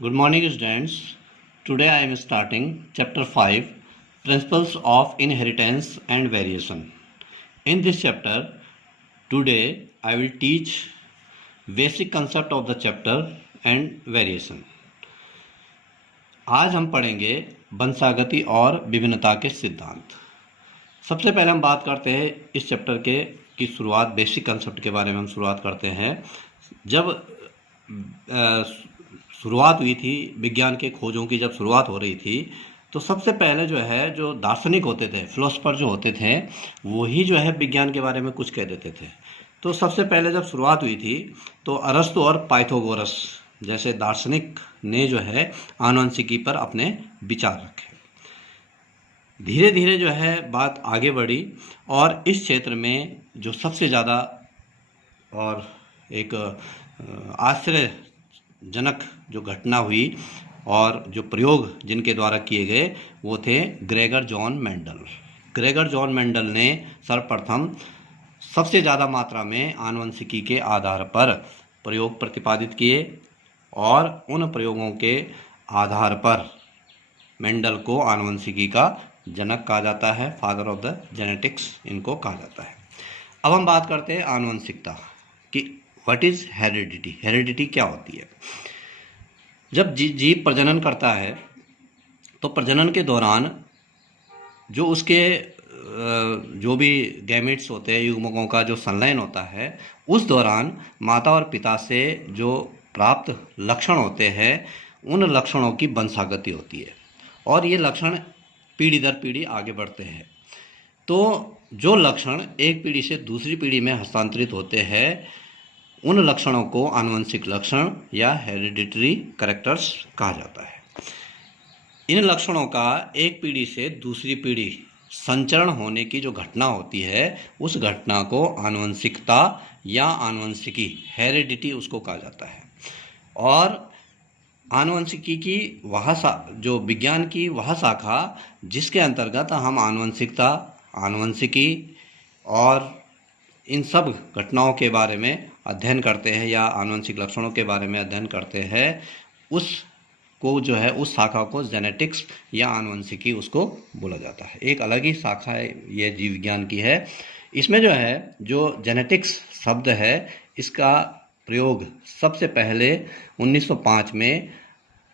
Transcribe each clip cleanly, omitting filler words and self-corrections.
Good morning, students. Today I am starting chapter 5 Principles of Inheritance and Variation. In this chapter, today I will teach basic concept of the chapter and variation. आज हम पढ़ेंगे वंशागति और विभिन्नता के सिद्धांत। सबसे पहले हम बात करते हैं इस चैप्टर के की शुरुआत बेसिक कंसेप्ट के बारे में हम शुरुआत करते हैं। जब शुरुआत हुई थी विज्ञान के खोजों की, जब शुरुआत हो रही थी तो सबसे पहले जो है जो दार्शनिक होते थे, फिलोसफर जो होते थे, वही जो है विज्ञान के बारे में कुछ कह देते थे। तो सबसे पहले जब शुरुआत हुई थी तो अरस्तु और पाइथागोरस जैसे दार्शनिक ने जो है आनुवंशिकी पर अपने विचार रखे। धीरे धीरे जो है बात आगे बढ़ी और इस क्षेत्र में जो सबसे ज़्यादा और एक आश्चर्यजनक जो घटना हुई और जो प्रयोग जिनके द्वारा किए गए वो थे Gregor John Mendel. Gregor John Mendel ने सर्वप्रथम सबसे ज़्यादा मात्रा में आनुवंशिकी के आधार पर प्रयोग प्रतिपादित किए और उन प्रयोगों के आधार पर मेंडल को आनुवंशिकी का जनक कहा जाता है, फादर ऑफ द जेनेटिक्स इनको कहा जाता है। अब हम बात करते हैं आनुवंशिकता कि व्हाट इज हेरिडिटी। हेरिडिटी क्या होती है? जब जीव प्रजनन करता है तो प्रजनन के दौरान जो उसके जो भी गैमेट्स होते हैं, युग्मकों का जो संलयन होता है, उस दौरान माता और पिता से जो प्राप्त लक्षण होते हैं उन लक्षणों की वंशागति होती है और ये लक्षण पीढ़ी दर पीढ़ी आगे बढ़ते हैं। तो जो लक्षण एक पीढ़ी से दूसरी पीढ़ी में हस्तांतरित होते हैं उन लक्षणों को आनुवंशिक लक्षण या हेरिडिटरी कैरेक्टर्स कहा जाता है। इन लक्षणों का एक पीढ़ी से दूसरी पीढ़ी संचरण होने की जो घटना होती है उस घटना को आनुवंशिकता या आनुवंशिकी हेरिडिटी उसको कहा जाता है। और आनुवंशिकी की वह जो विज्ञान की वह शाखा जिसके अंतर्गत हम आनुवंशिकता, आनुवंशिकी और इन सब घटनाओं के बारे में अध्ययन करते हैं या आनुवंशिक लक्षणों के बारे में अध्ययन करते हैं, उसको जो है उस शाखा को जेनेटिक्स या आनुवंशिकी उसको बोला जाता है। एक अलग ही शाखा है ये जीव विज्ञान की है। इसमें जो है जो जेनेटिक्स शब्द है इसका प्रयोग सबसे पहले 1905 में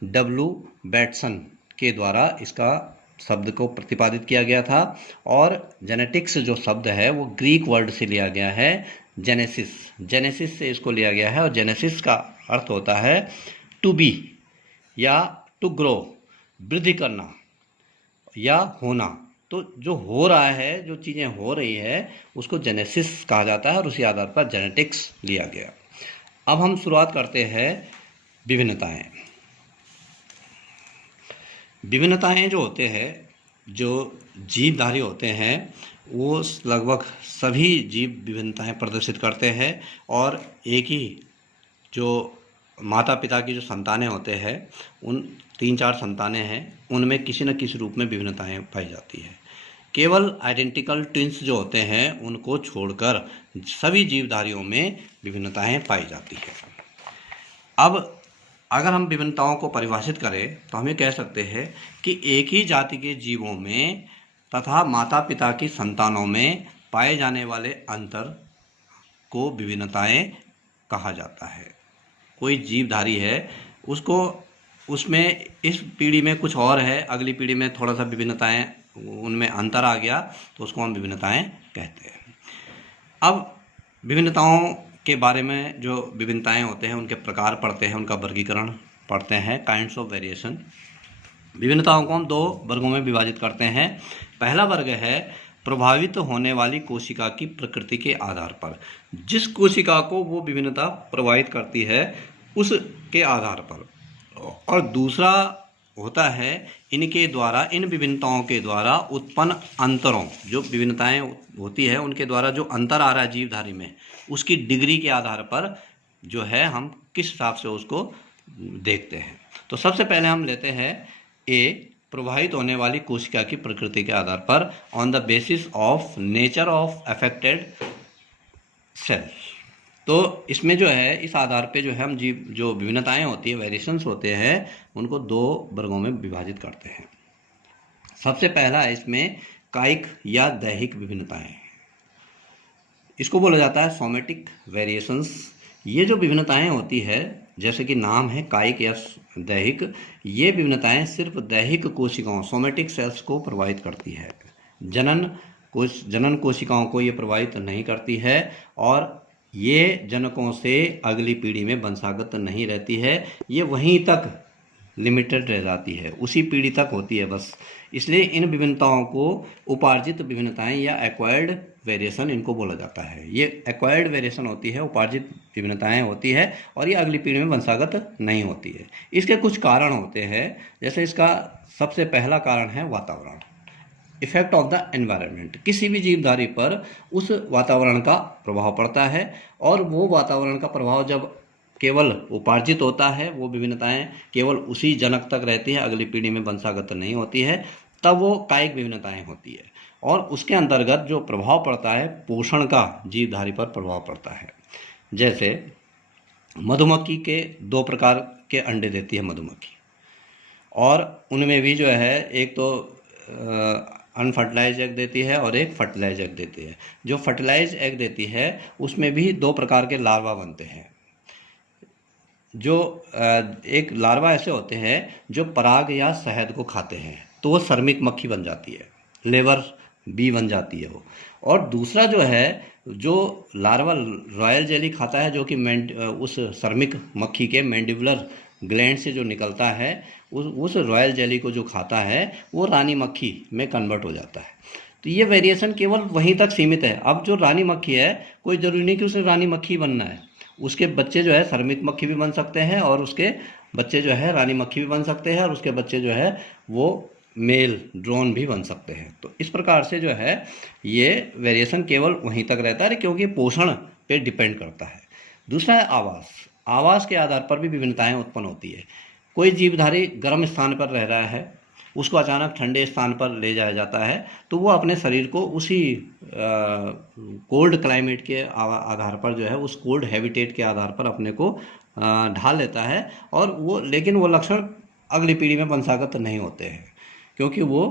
डब्ल्यू बैटसन के द्वारा इसका शब्द को प्रतिपादित किया गया था। और जेनेटिक्स जो शब्द है वो ग्रीक वर्ड से लिया गया है, जेनेसिस। जेनेसिस से इसको लिया गया है और जेनेसिस का अर्थ होता है टू बी या टू ग्रो, वृद्धि करना या होना। तो जो हो रहा है, जो चीज़ें हो रही है उसको जेनेसिस कहा जाता है और उसी आधार पर जेनेटिक्स लिया गया। अब हम शुरुआत करते हैं विभिन्नताएं। विभिन्नताएं जो होते हैं, जो जीवधारी होते हैं वो लगभग सभी जीव विभिन्नताएं प्रदर्शित करते हैं और एक ही जो माता पिता की जो संतानें होते हैं, उन 3-4 संतानें हैं, उनमें किसी न किसी रूप में विभिन्नताएं पाई जाती है। केवल आइडेंटिकल ट्विंस जो होते हैं उनको छोड़कर सभी जीवधारियों में विभिन्नताएं पाई जाती है। अब अगर हम विभिन्नताओं को परिभाषित करें तो हम ये कह सकते हैं कि एक ही जाति के जीवों में तथा माता पिता की संतानों में पाए जाने वाले अंतर को विभिन्नताएं कहा जाता है। कोई जीवधारी है उसको उसमें इस पीढ़ी में कुछ और है, अगली पीढ़ी में थोड़ा सा विभिन्नताएं उनमें अंतर आ गया तो उसको हम विभिन्नताएं कहते हैं। अब विभिन्नताओं के बारे में जो विभिन्नताएं होते हैं उनके प्रकार पढ़ते हैं, उनका वर्गीकरण पढ़ते हैं, काइंड्स ऑफ वेरिएशन। विभिन्नताओं को हम 2 वर्गों में विभाजित करते हैं। पहला वर्ग है प्रभावित होने वाली कोशिका की प्रकृति के आधार पर, जिस कोशिका को वो विभिन्नता प्रभावित करती है उसके आधार पर। और दूसरा होता है इनके द्वारा, इन विभिन्नताओं के द्वारा उत्पन्न अंतरों, जो विभिन्नताएं होती है उनके द्वारा जो अंतर आ रहा है जीवधारी में, उसकी डिग्री के आधार पर जो है हम किस हिसाब से उसको देखते हैं। तो सबसे पहले हम लेते हैं ए, प्रभावित होने वाली कोशिका की प्रकृति के आधार पर, on the basis of nature of affected cell. तो इसमें जो है इस आधार पे जो है हम जीव जो विभिन्नताएं होती है, वेरिएशंस होते हैं, उनको दो वर्गों में विभाजित करते हैं। सबसे पहला है इसमें कायिक या दैहिक विभिन्नताएं, इसको बोला जाता है सोमेटिक वेरिएशंस। ये जो विभिन्नताएं होती है, जैसे कि नाम है कायिक या दैहिक, ये विभिन्नताएं सिर्फ दैहिक कोशिकाओं सोमेटिक सेल्स को प्रभावित करती है। जनन कोशिकाओं को ये प्रभावित नहीं करती है और ये जनकों से अगली पीढ़ी में वंशागत नहीं रहती है, ये वहीं तक लिमिटेड रह जाती है, उसी पीढ़ी तक होती है बस। इसलिए इन विभिन्नताओं को उपार्जित विभिन्नताएं या एक्वायर्ड वेरिएशन इनको बोला जाता है। ये एक्वायर्ड वेरिएशन होती है, उपार्जित विभिन्नताएं होती है और ये अगली पीढ़ी में वंशागत नहीं होती है। इसके कुछ कारण होते हैं, जैसे इसका सबसे पहला कारण है वातावरण, इफेक्ट ऑफ द एनवायरनमेंट। किसी भी जीवधारी पर उस वातावरण का प्रभाव पड़ता है और वो वातावरण का प्रभाव जब केवल उपार्जित होता है, वो विभिन्नताएं केवल उसी जनक तक रहती है, अगली पीढ़ी में वंशागत नहीं होती है, तब वो कायिक विभिन्नताएं होती है। और उसके अंतर्गत जो प्रभाव पड़ता है पोषण का जीवधारी पर प्रभाव पड़ता है। जैसे मधुमक्खी के दो प्रकार के अंडे देती है मधुमक्खी, और उनमें भी जो है एक तो अनफर्टिलाइज एग देती है और एक फर्टिलाइज एग देती है। जो फर्टिलाइज एग देती है उसमें भी दो प्रकार के लार्वा बनते हैं। जो एक लार्वा ऐसे होते हैं जो पराग या शहद को खाते हैं, तो वो श्रमिक मक्खी बन जाती है, लेबर बी बन जाती है वो। और दूसरा जो है, जो लार्वा रॉयल जेली खाता है, जो कि उस श्रमिक मक्खी के मैंडिबुलर ग्लैंड से जो निकलता है, उस रॉयल जेली को जो खाता है वो रानी मक्खी में कन्वर्ट हो जाता है। तो ये वेरिएशन केवल वहीं तक सीमित है। अब जो रानी मक्खी है, कोई ज़रूरी नहीं कि उसे रानी मक्खी बनना है, उसके बच्चे जो है श्रमिक मक्खी भी बन सकते हैं और उसके बच्चे जो है रानी मक्खी भी बन सकते हैं और उसके बच्चे जो है वो मेल ड्रोन भी बन सकते हैं। तो इस प्रकार से जो है ये वेरिएशन केवल वहीं तक रहता है, क्योंकि पोषण पे डिपेंड करता है। दूसरा है आवास। आवास के आधार पर भी विभिन्नताएं उत्पन्न होती है। कोई जीवधारी गर्म स्थान पर रह रहा है, उसको अचानक ठंडे स्थान पर ले जाया जाता है, तो वो अपने शरीर को उसी कोल्ड क्लाइमेट के आधार पर जो है, उस कोल्ड हैबिटेट के आधार पर अपने को ढाल लेता है, और वो लेकिन वो लक्षण अगली पीढ़ी में वंशागत नहीं होते हैं, क्योंकि वो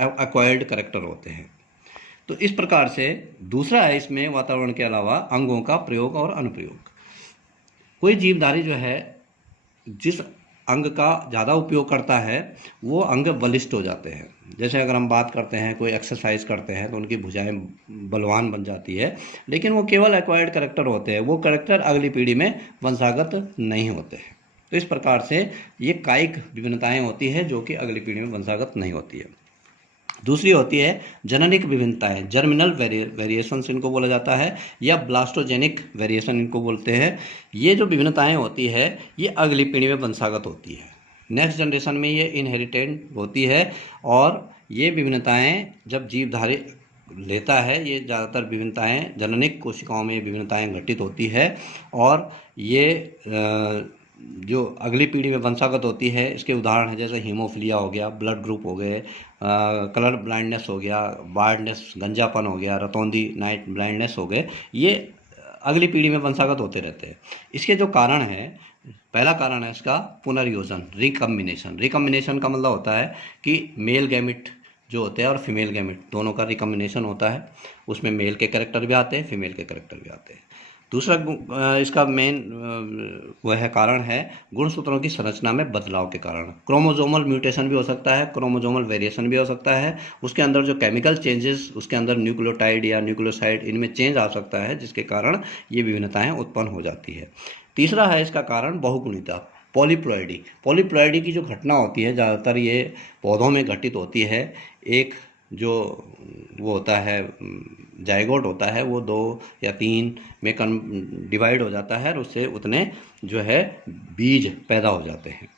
एक्वायर्ड कैरेक्टर होते हैं। तो इस प्रकार से दूसरा है इसमें वातावरण के अलावा अंगों का प्रयोग और अनुप्रयोग। कोई जीवधारी जो है जिस अंग का ज़्यादा उपयोग करता है, वो अंग बलिष्ठ हो जाते हैं। जैसे अगर हम बात करते हैं, कोई एक्सरसाइज करते हैं तो उनकी भुजाएं बलवान बन जाती है, लेकिन वो केवल एक्वायर्ड कैरेक्टर होते हैं, वो कैरेक्टर अगली पीढ़ी में वंशागत नहीं होते हैं। तो इस प्रकार से ये कायिक विभिन्नताएं होती है जो कि अगली पीढ़ी में वंशागत नहीं होती है। दूसरी होती है जननिक विभिन्नताएं, जर्मिनल वेरिएशंस इनको बोला जाता है, या ब्लास्टोजेनिक वेरिएशन इनको बोलते हैं। ये जो विभिन्नताएं होती है ये अगली पीढ़ी में वंशागत होती है, नेक्स्ट जनरेशन में ये इनहेरिटेड होती है। और ये विभिन्नताएं जब जीवधारी लेता है, ये ज़्यादातर विभिन्नताएं जननिक कोशिकाओं में विभिन्नताएं घटित होती है, और ये जो अगली पीढ़ी में वंशागत होती है, इसके उदाहरण है जैसे हीमोफिलिया हो गया, ब्लड ग्रुप हो गए, कलर ब्लाइंडनेस हो गया, बार्डनेस गंजापन हो गया, रतौंधी नाइट ब्लाइंडनेस हो गए। ये अगली पीढ़ी में वंशागत होते रहते हैं। इसके जो कारण है, पहला कारण है इसका पुनर्योजन, रिकम्बिनेशन। रिकम्बिनेशन का मतलब होता है कि मेल गैमिट जो होते हैं और फीमेल गैमिट दोनों का रिकम्बिनेशन होता है, उसमें मेल के कैरेक्टर भी आते हैं, फीमेल के कैरेक्टर भी आते हैं। दूसरा इसका मेन वह कारण है गुणसूत्रों की संरचना में बदलाव के कारण। क्रोमोजोमल म्यूटेशन भी हो सकता है, क्रोमोजोमल वेरिएशन भी हो सकता है, उसके अंदर जो केमिकल चेंजेस, उसके अंदर न्यूक्लियोटाइड या न्यूक्लियोसाइड इनमें चेंज आ सकता है, जिसके कारण ये विभिन्नताएं उत्पन्न हो जाती है। तीसरा है इसका कारण बहुगुणिता, पॉलीप्लॉइडी। पॉलीप्लॉइडी की जो घटना होती है, ज़्यादातर ये पौधों में घटित होती है। एक जो वो होता है जायगोट होता है, वो 2 या 3 में डिवाइड हो जाता है और उससे उतने जो है बीज पैदा हो जाते हैं।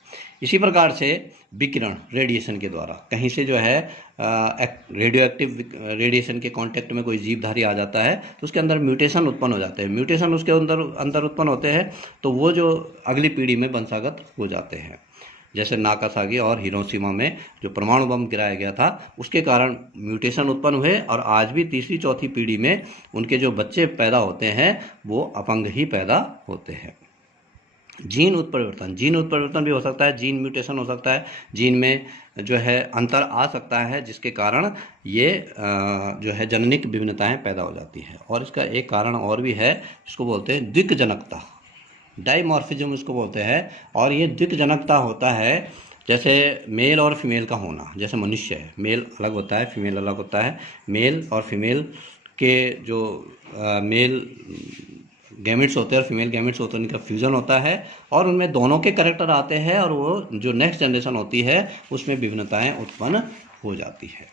इसी प्रकार से विकिरण रेडिएशन के द्वारा कहीं से जो है रेडियो एक्टिव रेडिएशन के कांटेक्ट में कोई जीवधारी आ जाता है, तो उसके अंदर म्यूटेशन उत्पन्न हो जाते हैं। म्यूटेशन उसके अंदर उत्पन्न होते हैं, तो वो जो अगली पीढ़ी में वंशागत हो जाते हैं। जैसे नागासाकी और हिरोशिमा में जो परमाणु बम गिराया गया था, उसके कारण म्यूटेशन उत्पन्न हुए और आज भी तीसरी चौथी पीढ़ी में उनके जो बच्चे पैदा होते हैं वो अपंग ही पैदा होते हैं। जीन उत्परिवर्तन भी हो सकता है, जीन म्यूटेशन हो सकता है, जीन में जो है अंतर आ सकता है, जिसके कारण ये जो है जननिक विभिन्नताएं पैदा हो जाती है। और इसका एक कारण और भी है, इसको बोलते हैं द्विकजनकता, डाइमॉर्फिज्म इसको बोलते हैं। और ये द्विकजनकता होता है जैसे मेल और फीमेल का होना, जैसे मनुष्य है, मेल अलग होता है, फीमेल अलग होता है। मेल और फीमेल के जो मेल गैमेट्स होते हैं और फीमेल गैमेट्स होते हैं, उनका फ्यूज़न होता है और उनमें दोनों के कैरेक्टर आते हैं और वो जो नेक्स्ट जनरेशन होती है उसमें विभिन्नताएं उत्पन्न हो जाती है।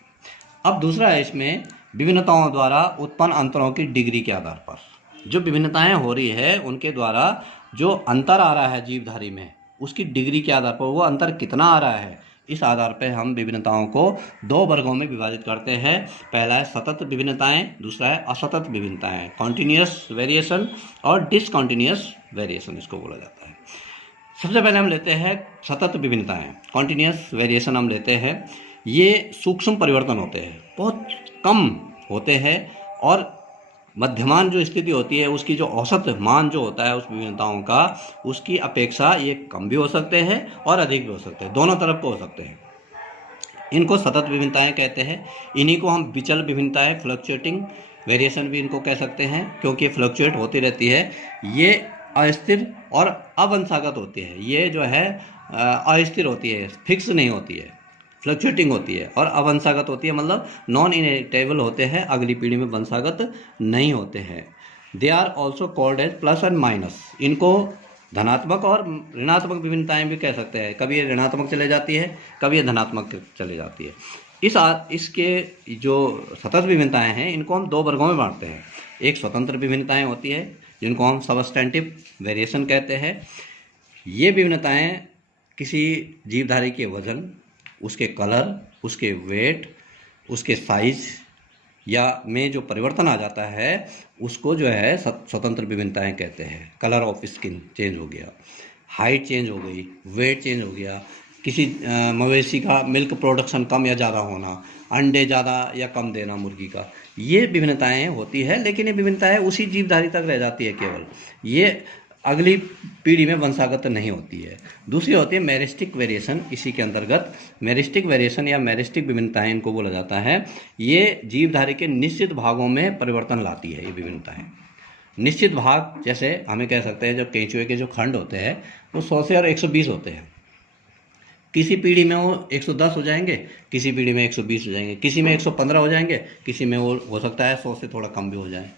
अब दूसरा है इसमें विभिन्नताओं द्वारा उत्पन्न अंतरों की डिग्री के आधार पर, जो विभिन्नताएं हो रही है उनके द्वारा जो अंतर आ रहा है जीवधारी में, उसकी डिग्री के आधार पर वो अंतर कितना आ रहा है, इस आधार पर हम विभिन्नताओं को दो वर्गों में विभाजित करते हैं। पहला है सतत विभिन्नताएं, दूसरा है असतत विभिन्नताएं, कॉन्टिन्यूअस वेरिएशन और डिसकॉन्टिन्यूअस वेरिएशन इसको बोला जाता है। सबसे पहले हम लेते हैं सतत विभिन्नताएं, कॉन्टिन्यूअस वेरिएशन हम लेते हैं। ये सूक्ष्म परिवर्तन होते हैं, बहुत कम होते हैं और मध्यमान जो स्थिति होती है उसकी जो औसत मान जो होता है उस विभिन्नताओं का, उसकी अपेक्षा ये कम भी हो सकते हैं और अधिक भी हो सकते हैं, दोनों तरफ को हो सकते हैं। इनको सतत विभिन्नताएं कहते हैं। इन्हीं को हम विचल विभिन्नताएं, फ्लक्चुएटिंग वेरिएशन भी इनको कह सकते हैं, क्योंकि फ्लक्चुएट होती रहती है। ये अस्थिर और अवंशागत होती है, ये जो है अस्थिर होती है, फिक्स नहीं होती है, फ्लक्चुएटिंग होती है। और अवंशागत होती है मतलब नॉन इनहेरिटेबल होते हैं, अगली पीढ़ी में वंशागत नहीं होते हैं। They are also called as plus and minus. इनको धनात्मक और ऋणात्मक विभिन्नताएं भी कह सकते हैं, कभी ये ऋणात्मक चले जाती है, कभी ये धनात्मक चले जाती है। इसके जो सतत विभिन्नताएं हैं इनको हम दो वर्गों में बांटते हैं। एक स्वतंत्र विभिन्नताएं होती है जिनको हम सबस्टेंटिव वेरिएशन कहते हैं। ये विभिन्नताएं किसी जीवधारी के वजन, उसके कलर, उसके वेट, उसके साइज या में जो परिवर्तन आ जाता है उसको जो है स्वतंत्र विभिन्नताएं कहते हैं। कलर ऑफ स्किन चेंज हो गया, हाइट चेंज हो गई, वेट चेंज हो गया, किसी मवेशी का मिल्क प्रोडक्शन कम या ज़्यादा होना, अंडे ज़्यादा या कम देना मुर्गी का, ये विभिन्नताएं होती है। लेकिन ये विभिन्नताएं उसी जीवधारी तक रह जाती है केवल, ये अगली पीढ़ी में वंशागत नहीं होती है। दूसरी होती है मेरिस्टिक वेरिएशन। इसी के अंतर्गत मेरिस्टिक वेरिएशन या मेरिस्टिक विभिन्नताएं इनको बोला जाता है। ये जीवधारी के निश्चित भागों में परिवर्तन लाती है। ये विभिन्नताएं निश्चित भाग, जैसे हमें कह सकते हैं जो केंचुए के जो खंड होते हैं वो 100 से और 120 होते हैं। किसी पीढ़ी में वो 110 हो जाएंगे, किसी पीढ़ी में 120 हो जाएंगे, किसी में 115 हो जाएंगे, किसी में वो हो सकता है 100 से थोड़ा कम भी हो जाए।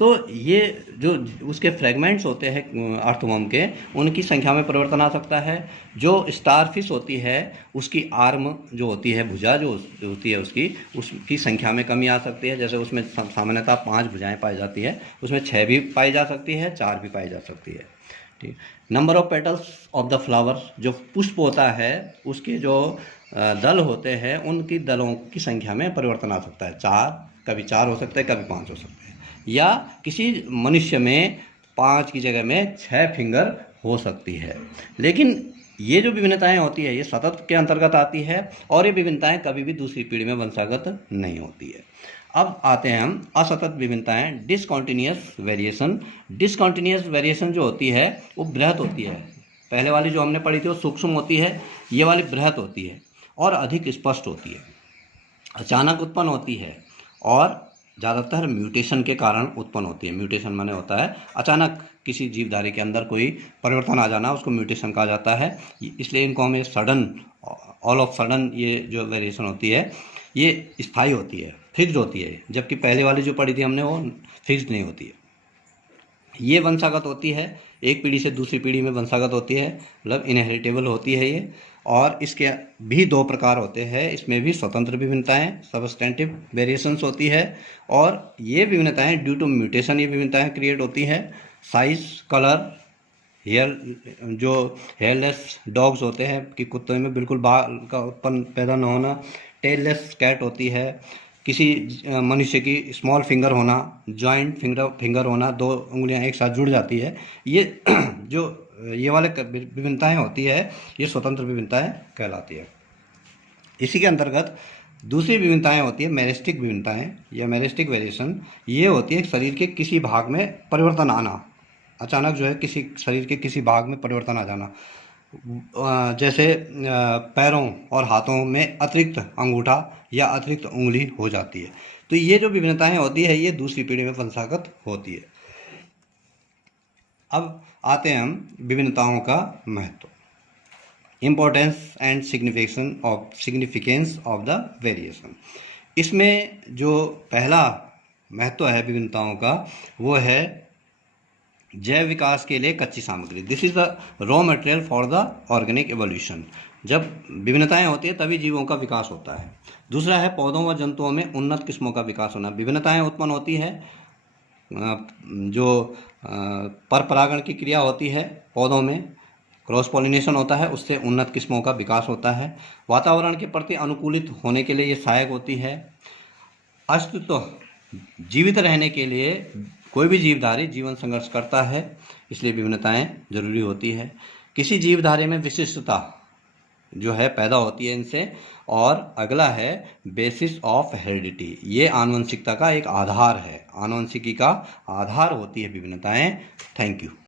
तो ये जो उसके फ्रेगमेंट्स होते हैं अर्थवर्म के, उनकी संख्या में परिवर्तन आ सकता है। जो स्टारफिश होती है उसकी आर्म जो होती है, भुजा जो होती है उसकी संख्या में कमी आ सकती है। जैसे उसमें सामान्यतः 5 भुजाएं पाई जाती है, उसमें 6 भी पाई जा सकती है, 4 भी पाई जा सकती है। ठीक। Number of petals of the flower, जो पुष्प होता है उसके जो दल होते हैं उनकी दलों की संख्या में परिवर्तन आ सकता है। 4 कभी 4 हो सकता है, कभी 5 हो सकते हैं। या किसी मनुष्य में 5 की जगह में 6 फिंगर हो सकती है। लेकिन ये जो विभिन्नताएं होती है ये सतत के अंतर्गत आती है और ये विभिन्नताएं कभी भी दूसरी पीढ़ी में वंशागत नहीं होती है। अब आते हैं हम असतत विभिन्नताएं, डिसकॉन्टिन्यूअस वेरिएशन। डिसकॉन्टिन्यूअस वेरिएशन जो होती है वो बृहत होती है। पहले वाली जो हमने पढ़ी थी वो सूक्ष्म होती है, ये वाली बृहत होती है और अधिक स्पष्ट होती है, अचानक उत्पन्न होती है और ज़्यादातर म्यूटेशन के कारण उत्पन्न होती है। म्यूटेशन माने होता है अचानक किसी जीवधारी के अंदर कोई परिवर्तन आ जाना, उसको म्यूटेशन कहा जाता है। इसलिए इनको हमें सडन, ऑल ऑफ सडन ये जो वेरिएशन होती है ये स्थायी होती है, फिक्स्ड होती है, जबकि पहले वाली जो पढ़ी थी हमने वो फिक्स्ड नहीं होती है। ये वंशागत होती है, एक पीढ़ी से दूसरी पीढ़ी में वंशागत होती है, मतलब इनहेरिटेबल होती है ये। और इसके भी 2 प्रकार होते हैं, इसमें भी स्वतंत्र विभिन्नताएं, सबस्टेंटिव वेरिएशंस होती है। और ये विभिन्नताएं ड्यू टू म्यूटेशन ये विभिन्नताएं क्रिएट होती है। साइज, कलर, हेयर, जो हेयरलेस डॉग्स होते हैं कि कुत्ते में बिल्कुल बाल का उत्पन्न पैदा न होना, टेललेस कैट होती है, किसी मनुष्य की स्मॉल फिंगर होना, जॉइंट फिंगर होना, 2 उंगलियां एक साथ जुड़ जाती है। ये जो ये वाले विभिन्नताएं होती है, ये स्वतंत्र विभिन्नताएं कहलाती है। इसी के अंतर्गत दूसरी विभिन्नताएं होती है मेरिस्टिक विभिन्नताएं या मेरिस्टिक वेरिएशन। ये होती है शरीर के किसी भाग में परिवर्तन आना, अचानक जो है किसी शरीर के किसी भाग में परिवर्तन आ जाना। जैसे पैरों और हाथों में अतिरिक्त अंगूठा या अतिरिक्त उंगली हो जाती है। तो ये जो विभिन्नताएं होती है ये दूसरी पीढ़ी में वंशागत होती है। अब आते हैं हम विभिन्नताओं का महत्व, importance and significance of the variation. इसमें जो पहला महत्व है विभिन्नताओं का वो है जैव विकास के लिए कच्ची सामग्री। This is the raw material for the organic evolution. जब विभिन्नताएं होती है तभी जीवों का विकास होता है। दूसरा है पौधों व जंतुओं में उन्नत किस्मों का विकास होना। विभिन्नताएं उत्पन्न होती है, जो पर परागण की क्रिया होती है पौधों में, क्रॉस पॉलिनेशन होता है, उससे उन्नत किस्मों का विकास होता है। वातावरण के प्रति अनुकूलित होने के लिए ये सहायक होती है। अस्तित्व जीवित रहने के लिए कोई भी जीवधारी जीवन संघर्ष करता है, इसलिए विभिन्नताएं जरूरी होती है। किसी जीवधारी में विशिष्टता जो है पैदा होती है इनसे। और अगला है बेसिस ऑफ हेरिडिटी, ये आनुवंशिकता का एक आधार है, आनुवंशिकी का आधार होती है विभिन्नताएं। Thank you.